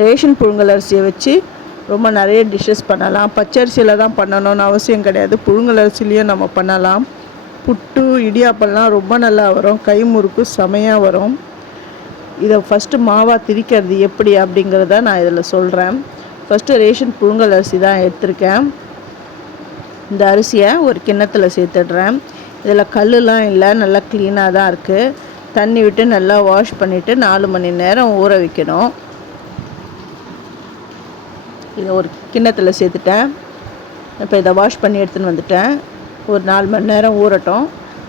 Ration புழுங்கல் அரிசியை வச்சு ரொம்ப நிறைய டிஷ்ஷஸ் பண்ணலாம். பச்சரிசியில் தான் பண்ணணும்னு அவசியம் கிடையாது. புழுங்கல் அரிசிலையும் நம்ம பண்ணலாம். புட்டு இடியாப்பம்லாம் ரொம்ப நல்லா வரும். கை முறுக்கு செமையாக வரும். இதை ஃபஸ்ட்டு மாவாக திரிக்கிறது எப்படி அப்படிங்கிறத நான் இதில் சொல்கிறேன். ஃபஸ்ட்டு ரேஷன் புழுங்கல் அரிசி தான் எடுத்திருக்கேன். இந்த அரிசியை ஒரு கிண்ணத்தில் சேர்த்துடுறேன். இதில் கல்லுலாம் இல்லை, நல்லா க்ளீனாக தான் இருக்குது. தண்ணி விட்டு நல்லா வாஷ் பண்ணிவிட்டு 4 மணி நேரம் ஊற வைக்கணும். இதை ஒரு கிண்ணத்தில் சேர்த்துட்டேன். இப்போ இதை வாஷ் பண்ணி எடுத்துன்னு வந்துட்டேன். ஒரு 4 மணி நேரம் ஊறட்டும்.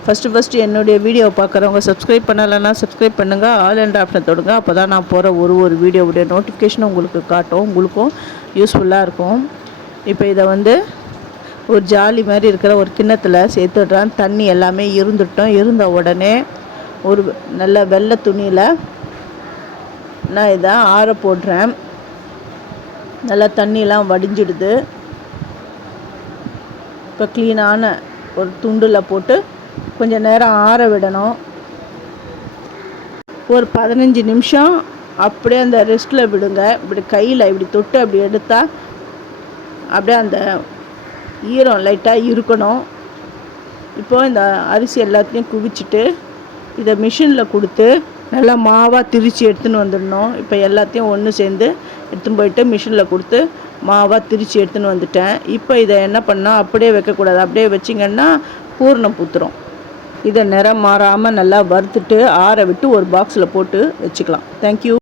ஃபஸ்ட்டு என்னுடைய வீடியோவை பார்க்குறவங்க சப்ஸ்கிரைப் பண்ணலைன்னா சப்ஸ்கிரைப் பண்ணுங்கள். ஆல் அண்ட் ஆப்ஷன் தொடுங்க. அப்போ தான் நான் போகிற ஒரு வீடியோவுடைய நோட்டிஃபிகேஷனும் உங்களுக்கு காட்டும். உங்களுக்கும் யூஸ்ஃபுல்லாக இருக்கும். இப்போ இதை ஒரு ஜாலி மாதிரி இருக்கிற ஒரு கிண்ணத்தில் சேர்த்துடுறேன். தண்ணி எல்லாமே இருந்த உடனே ஒரு நல்ல வெள்ளை துணியில் நான் இதை ஆற போடுறேன். நல்லா தண்ணியெலாம் வடிஞ்சிடுது. இப்போ க்ளீனான ஒரு துண்டில் போட்டு கொஞ்சம் நேரம் ஆற விடணும். ஒரு 15 நிமிஷம் அப்படியே அந்த ரெஸ்ட்டில் விடுங்க. இப்படி கையில் இப்படி தொட்டு அப்படி எடுத்தால் அப்படியே அந்த ஈரம் லைட்டாக இருக்கணும். இப்போது இந்த அரிசி எல்லாத்தையும் குவிச்சிட்டு இதை மிஷினில் கொடுத்து நல்லா மாவாக திரித்து எடுத்துன்னு வந்துடணும். இப்போ எல்லாத்தையும் ஒன்று சேர்ந்து எடுத்துன்னு போயிட்டு மிஷினில் கொடுத்து மாவாக திரித்து எடுத்துன்னு வந்துட்டேன். இப்போ இதை என்ன பண்ணால் அப்படியே வைக்கக்கூடாது. அப்படியே வச்சிங்கன்னா பூர்ணம் பூத்துரும். இதை நிறம் மாறாமல் நல்லா வறுத்துட்டு ஆற விட்டு ஒரு பாக்ஸில் போட்டு வச்சுக்கலாம். தேங்க்யூ.